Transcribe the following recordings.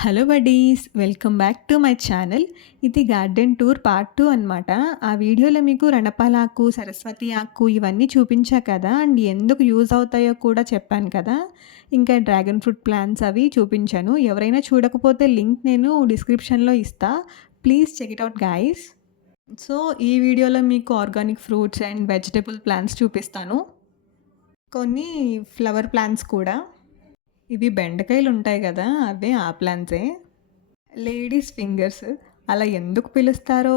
Hello buddies, welcome back to my channel. ఇది garden tour part 2 అనమాట. ఆ వీడియోలో మీకు రణపాలాకు, సరస్వతి ఆకు ఇవన్నీ చూపించా కదా, అండ్ ఎందుకు యూజ్ అవుతాయో కూడా చెప్పాను కదా. ఇంకా డ్రాగన్ ఫ్రూట్ ప్లాంట్స్ అవి చూపించాను. ఎవరైనా చూడకపోతే లింక్ నేను డిస్క్రిప్షన్లో ఇస్తా. Please check it out guys. So ఈ వీడియోలో మీకు organic fruits and vegetable plants చూపిస్తాను, కొన్ని ఫ్లవర్ ప్లాంట్స్ కూడా. ఇవి బెండకాయలు ఉంటాయి కదా, అవే ఆ ప్లాంట్సే. లేడీస్ ఫింగర్స్ అలా ఎందుకు పిలుస్తారో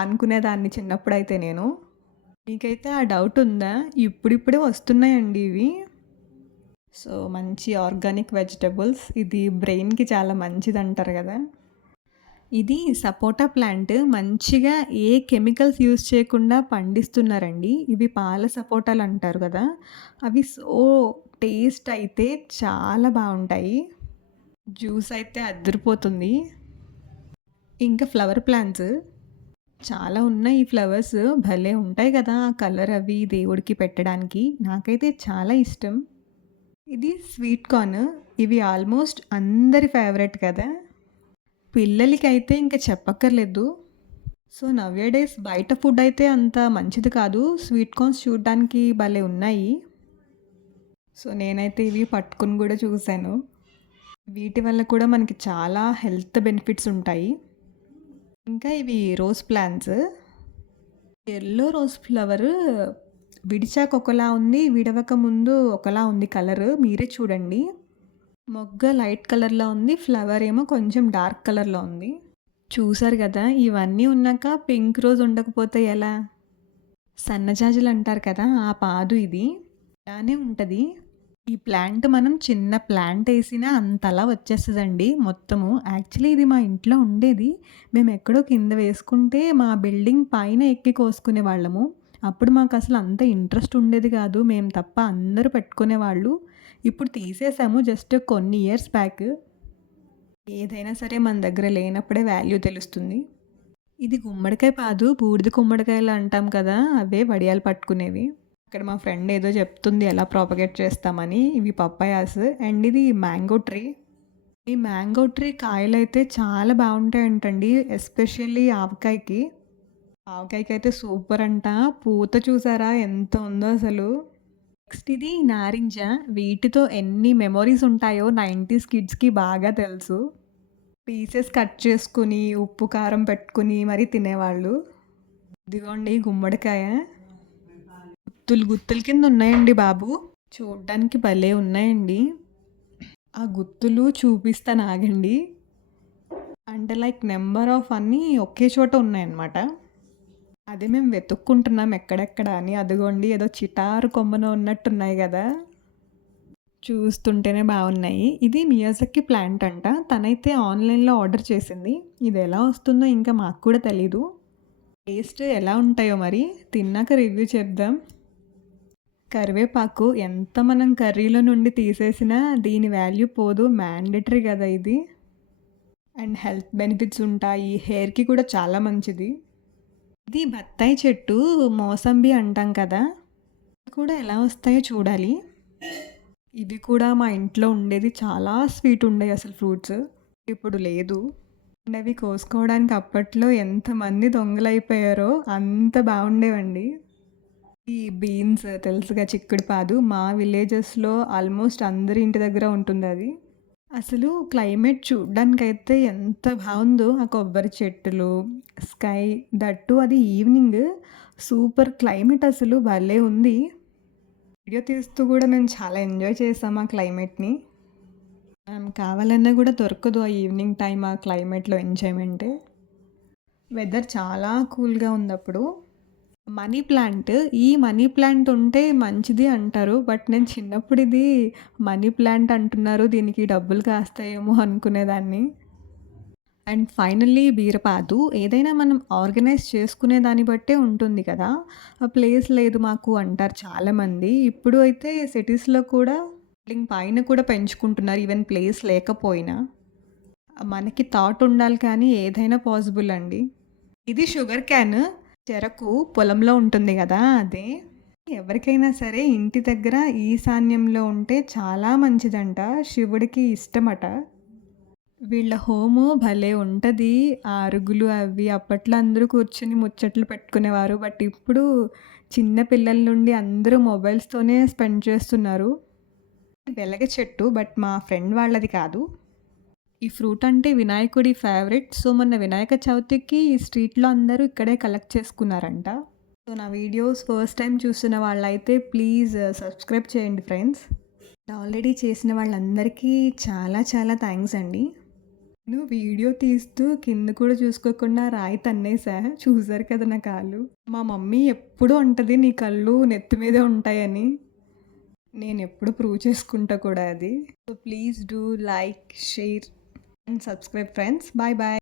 అనుకునేదాన్ని చిన్నప్పుడైతే నేను. మీకైతే ఆ డౌట్ ఉందా? ఇప్పుడిప్పుడే వస్తున్నాయండి ఇవి. సో మంచి ఆర్గానిక్ వెజిటబుల్స్, ఇది బ్రెయిన్కి చాలా మంచిది అంటారు కదా. ఇది సపోటా ప్లాంట్, మంచిగా ఏ కెమికల్స్ యూజ్ చేయకుండా పండిస్తున్నారండి. ఇవి పాల సపోటాలు అంటారు కదా, అవి సో టేస్ట్ అయితే చాలా బాగుంటాయి. జ్యూస్ అయితే అదిరిపోతుంది. ఇంకా ఫ్లవర్ ప్లాంట్స్ చాలా ఉన్నాయి. ఈ ఫ్లవర్స్ భలే ఉంటాయి కదా, ఆ కలర్ అవి దేవుడికి పెట్టడానికి నాకైతే చాలా ఇష్టం. ఇది స్వీట్ కార్న్, ఇవి ఆల్మోస్ట్ అందరి ఫేవరెట్ కదా, పిల్లలకి అయితే ఇంకా చెప్పక్కర్లేదు. సో నవ్య డేస్ బయట ఫుడ్ అయితే అంత మంచిది కాదు. స్వీట్ కార్న్స్ చూడడానికి భలే ఉన్నాయి. సో నేనైతే ఇవి పట్టుకుని కూడా చూశాను. వీటి వల్ల కూడా మనకి చాలా హెల్త్ బెనిఫిట్స్ ఉంటాయి. ఇంకా ఇవి rose plants. Yellow rose flower విడిచాక ఒకలా ఉంది, విడవక ముందు ఒకలా ఉంది కలర్, మీరే చూడండి. మొగ్గ లైట్ కలర్లో ఉంది, ఫ్లవర్ ఏమో కొంచెం డార్క్ కలర్లో ఉంది. చూసారు కదా, ఇవన్నీ ఉన్నాక పింక్ రోజ్ ఉండకపోతే ఎలా? సన్నజాజులు అంటారు కదా, ఆ పాదు ఇది ఇలానే ఉంటుంది. ఈ ప్లాంట్ మనం చిన్న ప్లాంట్ వేసినా అంతలా వచ్చేస్తుందండి మొత్తము. యాక్చువల్లీ ఇది మా ఇంట్లో ఉండేది, మేము ఎక్కడో కింద వేసుకుంటే మా బిల్డింగ్ పైన ఎక్కి కోసుకునే వాళ్ళము. అప్పుడు మాకు అసలు అంత ఇంట్రెస్ట్ ఉండేది కాదు, మేము తప్ప అందరూ పెట్టుకునేవాళ్ళు. ఇప్పుడు తీసేసాము జస్ట్ కొన్ని ఇయర్స్ బ్యాక్. ఏదైనా సరే మన దగ్గర లేనప్పుడే వాల్యూ తెలుస్తుంది. ఇది గుమ్మడికాయ పాదు, బూడిద గుమ్మడికాయలు అంటాం కదా, అవే వడియాలు పట్టుకునేవి. ఇక్కడ మా ఫ్రెండ్ ఏదో చెప్తుంది ఎలా ప్రాపగేట్ చేస్తామని. ఇవి పప్పాయాస్ అండ్ ఇది మ్యాంగో ట్రీ. ఈ మ్యాంగో ట్రీ కాయలు అయితే చాలా బాగుంటాయంటండి, ఎస్పెషల్లీ ఆవకాయకి. ఆవకాయకి అయితే సూపర్ అంట. పూత చూసారా ఎంత ఉందో అసలు. నెక్స్ట్ ఇది నారింజ. వీటితో ఎన్ని మెమొరీస్ ఉంటాయో 90s కిడ్స్కి బాగా తెలుసు. పీసెస్ కట్ చేసుకుని ఉప్పు కారం పెట్టుకుని మరీ తినేవాళ్ళు. ఇదిగోండి గుమ్మడికాయ, గుత్తులు గుత్తుల కింద ఉన్నాయండి బాబు, చూడ్డానికి భలే ఉన్నాయండి. ఆ గుత్తులు చూపిస్తాను ఆగండి. అంటే లైక్ నెంబర్ ఆఫ్ అన్నీ ఒకే చోట ఉన్నాయన్నమాట. అదే మేము వెతుక్కుంటున్నాం ఎక్కడెక్కడ అని. అదిగోండి ఏదో చిటారు కొమ్మన ఉన్నట్టున్నాయి కదా, చూస్తుంటేనే బాగున్నాయి. ఇది మియాజకి ప్లాంట్ అంట, తనైతే ఆన్లైన్లో ఆర్డర్ చేసింది. ఇది ఎలా వస్తుందో ఇంకా మాకు కూడా తెలీదు. టేస్ట్ ఎలా ఉంటాయో మరి తిన్నాక రివ్యూ చెప్దాం. కరివేపాకు ఎంత మనం కర్రీలో నుండి తీసేసినా దీని వాల్యూ పోదు, మ్యాండేటరీ కదా ఇది. అండ్ హెల్త్ బెనిఫిట్స్ ఉంటాయి, హెయిర్కి కూడా చాలా మంచిది. ఇది బత్తాయి చెట్టు, మోసంబి అంటాం కదా, కూడా ఎలా వస్తాయో చూడాలి. ఇది కూడా మా ఇంట్లో ఉండేది, చాలా స్వీట్ ఉండేవి అసలు ఫ్రూట్స్, ఇప్పుడు లేదు. అండ్ అవి కోసుకోవడానికి అప్పట్లో ఎంతమంది దొంగలైపోయారో, అంత బాగుండేవండి. ఈ బీన్స్ తెలుసుగా, చిక్కుడు పాదు, మా విలేజెస్లో ఆల్మోస్ట్ అందరి ఇంటి దగ్గర ఉంటుంది అది. అసలు క్లైమేట్ చూడ్డానికైతే ఎంత బాగుందో, ఆ కొబ్బరి చెట్టులు, స్కై, దట్టు అది ఈవినింగ్, సూపర్ క్లైమేట్ అసలు భలే ఉంది. వీడియో తీస్తూ కూడా మేము చాలా ఎంజాయ్ చేసాం ఆ క్లైమేట్ని. మనం కావాలన్నా కూడా దొరకదు ఆ ఈవినింగ్ టైం ఆ క్లైమేట్లో ఎంజాయ్మెంట్. వెదర్ చాలా కూల్గా ఉంది అప్పుడు. మనీ ప్లాంట్, ఈ మనీ ప్లాంట్ ఉంటే మంచిది అంటారు, బట్ నేను చిన్నప్పుడు ఇది మనీ ప్లాంట్ అంటున్నారు, దీనికి డబ్బులు కాస్తాయేమో అనుకునేదాన్ని. అండ్ ఫైనల్లీ బీరపాదు. ఏదైనా మనం ఆర్గనైజ్ చేసుకునే దాన్ని బట్టే ఉంటుంది కదా, ఆ ప్లేస్ లేదు మాకు అంటారు చాలామంది. ఇప్పుడు అయితే సిటీస్లో కూడా బిల్డింగ్ పైన కూడా పెంచుకుంటున్నారు, ఈవెన్ ప్లేస్ లేకపోయినా. మనకి థాట్ ఉండాలి కానీ ఏదైనా పాసిబుల్ అండి. ఇది షుగర్ క్యాన్, చెరకు పొలంలో ఉంటుంది కదా అదే. ఎవరికైనా సరే ఇంటి దగ్గర ఈశాన్యంలో ఉంటే చాలా మంచిదంట, శివుడికి ఇష్టమట. వీళ్ళ హోము భలే ఉంటది. ఆ అరుగులు అవి అప్పట్లో అందరూ కూర్చొని ముచ్చట్లు పెట్టుకునేవారు. బట్ ఇప్పుడు చిన్న పిల్లల నుండి అందరూ మొబైల్స్‌తోనే స్పెండ్ చేస్తున్నారు. వెలగ చెట్టు బట్ మా ఫ్రెండ్ వాళ్ళది కాదు. ఈ ఫ్రూట్ అంటే వినాయకుడి ఫేవరెట్. సో, మొన్న వినాయక చవితికి ఈ స్ట్రీట్‌లో అందరూ ఇక్కడే కలెక్ట్ చేసుకున్నారంట. సో, నా వీడియోస్ ఫస్ట్ టైమ్ చూస్తున్న వాళ్ళైతే ప్లీజ్ సబ్స్క్రైబ్ చేయండి ఫ్రెండ్స్. ఆల్రెడీ చేసిన వాళ్ళందరికీ చాలా చాలా థ్యాంక్స్ అండి. నేను వీడియో తీస్తూ కింద కూడా చూసుకోకుండా రాయి తన్నేసా. చూసారు కదా నా కాళ్ళు. మా మమ్మీ ఎప్పుడూ అంటది నీ కళ్ళు నెత్తి మీదే ఉంటాయని. నేనెప్పుడు ప్రూవ్ చేసుకుంటా కూడా అది. So, please do like, share and subscribe friends. Bye bye.